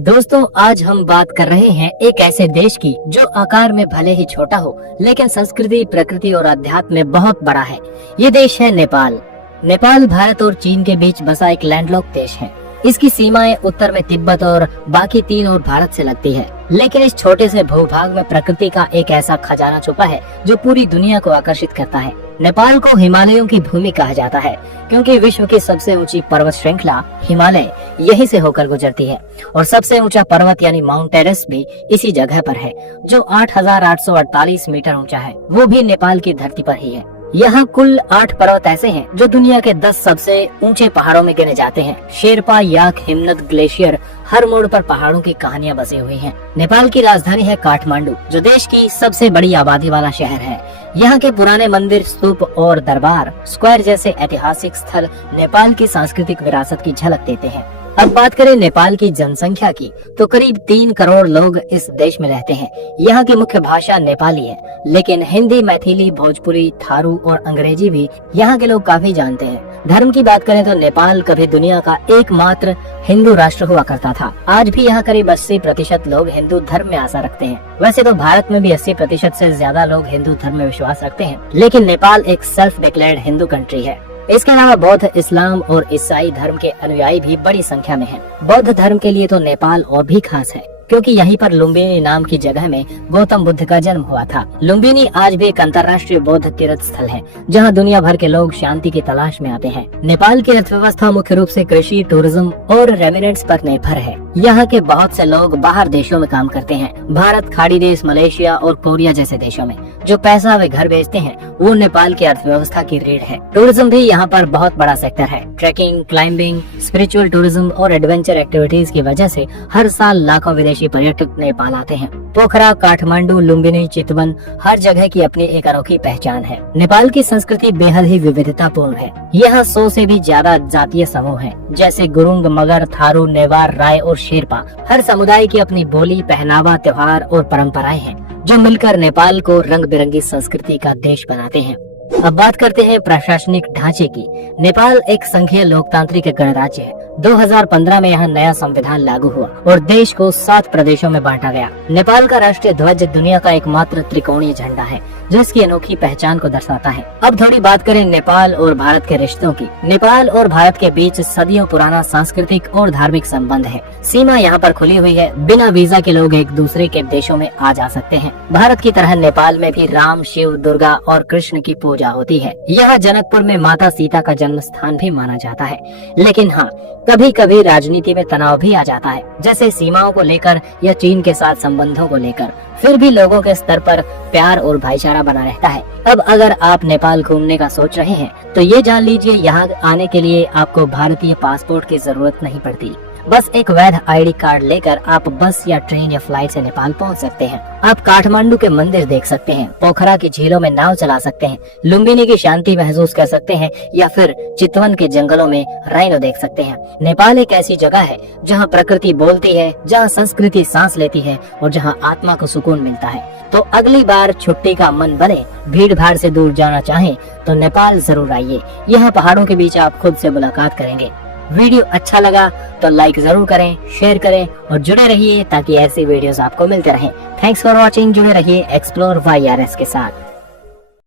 दोस्तों, आज हम बात कर रहे हैं एक ऐसे देश की जो आकार में भले ही छोटा हो, लेकिन संस्कृति, प्रकृति और अध्यात्म में बहुत बड़ा है। ये देश है नेपाल। नेपाल भारत और चीन के बीच बसा एक लैंडलॉक देश है। इसकी सीमाएं उत्तर में तिब्बत और बाकी तीन और भारत से लगती है। लेकिन इस छोटे से भूभाग में प्रकृति का एक ऐसा खजाना छुपा है जो पूरी दुनिया को आकर्षित करता है। नेपाल को हिमालयों की भूमि कहा जाता है क्योंकि विश्व की सबसे ऊंची पर्वत श्रृंखला हिमालय यहीं से होकर गुजरती है और सबसे ऊंचा पर्वत यानी माउंट एवरेस्ट भी इसी जगह पर है जो 8,848 मीटर ऊंचा है, वो भी नेपाल की धरती पर ही है। यहाँ कुल 8 पर्वत ऐसे हैं जो दुनिया के 10 सबसे ऊंचे पहाड़ों में गिने जाते हैं। शेरपा, याक, हिमनद, ग्लेशियर, हर मोड़ पर पहाड़ों की कहानियां बसी हुई हैं। नेपाल की राजधानी है काठमांडू, जो देश की सबसे बड़ी आबादी वाला शहर है। यहाँ के पुराने मंदिर, स्तूप और दरबार, स्क्वायर जैसे ऐतिहासिक स्थल नेपाल की सांस्कृतिक विरासत की झलक देते हैं। अब बात करें नेपाल की जनसंख्या की, तो करीब 3 करोड़ लोग इस देश में रहते हैं। यहाँ की मुख्य भाषा नेपाली है, लेकिन हिंदी, मैथिली, भोजपुरी, थारू और अंग्रेजी भी यहाँ के लोग काफी जानते हैं। धर्म की बात करें तो नेपाल कभी दुनिया का एकमात्र हिंदू राष्ट्र हुआ करता था। आज भी यहाँ करीब 80% लोग हिंदू धर्म में आस्था रखते हैं। वैसे तो भारत में भी 80% से ज्यादा लोग हिंदू धर्म में विश्वास रखते हैं, लेकिन नेपाल एक सेल्फ डिक्लेयर्ड हिंदू कंट्री है। इसके अलावा बौद्ध, इस्लाम और ईसाई धर्म के अनुयायी भी बड़ी संख्या में हैं। बौद्ध धर्म के लिए तो नेपाल और भी खास है क्योंकि यहीं पर लुम्बिनी नाम की जगह में गौतम बुद्ध का जन्म हुआ था। लुम्बिनी आज भी एक अंतर्राष्ट्रीय बौद्ध तीर्थ स्थल है जहां दुनिया भर के लोग शांति की तलाश में आते हैं। नेपाल की अर्थव्यवस्था मुख्य रूप से कृषि, टूरिज्म और रेमिनेंट्स पर निर्भर है। यहाँ के बहुत से लोग बाहर देशों में काम करते हैं, भारत, खाड़ी देश, मलेशिया और कोरिया जैसे देशों में। जो पैसा वे घर भेजते हैं वो नेपाल की अर्थव्यवस्था की रीढ़ है। टूरिज्म भी यहाँ पर बहुत बड़ा सेक्टर है। ट्रैकिंग, क्लाइंबिंग, स्पिरिचुअल टूरिज्म और एडवेंचर एक्टिविटीज की वजह से हर साल लाखों विदेशी पर्यटक नेपाल आते हैं। पोखरा, काठमांडू, लुम्बिनी, चितवन, हर जगह की अपनी एक अनोखी पहचान है। नेपाल की संस्कृति बेहद ही विविधतापूर्ण है। यहाँ 100 से भी ज्यादा जातीय समूह हैं, जैसे गुरुंग, मगर, थारू, नेवार, राय और शेरपा। हर समुदाय की अपनी बोली, पहनावा, त्योहार और परंपराएं हैं जो मिलकर नेपाल को रंग बिरंगी संस्कृति का देश बनाते हैं। अब बात करते हैं प्रशासनिक ढांचे की। नेपाल एक संघीय लोकतांत्रिक गणराज्य है। 2015 में यहाँ नया संविधान लागू हुआ और देश को 7 प्रदेशों में बांटा गया। नेपाल का राष्ट्रीय ध्वज दुनिया का एकमात्र त्रिकोणीय झंडा है जो इसकी अनोखी पहचान को दर्शाता है। अब थोड़ी बात करें नेपाल और भारत के रिश्तों की। नेपाल और भारत के बीच सदियों पुराना सांस्कृतिक और धार्मिक संबंध है। सीमा यहाँ पर खुली हुई है, बिना वीजा के लोग एक दूसरे के देशों में आ जा सकते हैं। भारत की तरह नेपाल में भी राम, शिव, दुर्गा और कृष्ण की पूजा होती है। यहाँ जनकपुर में माता सीता का जन्म स्थान भी माना जाता है। लेकिन हाँ, कभी कभी राजनीति में तनाव भी आ जाता है, जैसे सीमाओं को लेकर या चीन के साथ संबंधों को लेकर। फिर भी लोगों के स्तर पर प्यार और भाईचारा बना रहता है। अब अगर आप नेपाल घूमने का सोच रहे हैं तो ये जान लीजिए, यहाँ आने के लिए आपको भारतीय पासपोर्ट की जरूरत नहीं पड़ती। बस एक वैध आईडी कार्ड लेकर आप बस या ट्रेन या फ्लाइट से नेपाल पहुंच सकते हैं। आप काठमांडू के मंदिर देख सकते हैं, पोखरा की झीलों में नाव चला सकते हैं, लुम्बिनी की शांति महसूस कर सकते हैं या फिर चितवन के जंगलों में राइनो देख सकते हैं। नेपाल एक ऐसी जगह है जहां प्रकृति बोलती है, जहां संस्कृति सांस लेती है और जहां आत्मा को सुकून मिलता है। तो अगली बार छुट्टी का मन बने, भीड़ भाड़ से दूर जाना चाहें तो नेपाल जरूर आइए। यहाँ पहाड़ों के बीच आप खुद से मुलाकात करेंगे। वीडियो अच्छा लगा तो लाइक जरूर करें, शेयर करें और जुड़े रहिए ताकि ऐसी वीडियोस आपको मिलते रहें। Thanks for watching. जुड़े रहिए एक्सप्लोर YRS के साथ।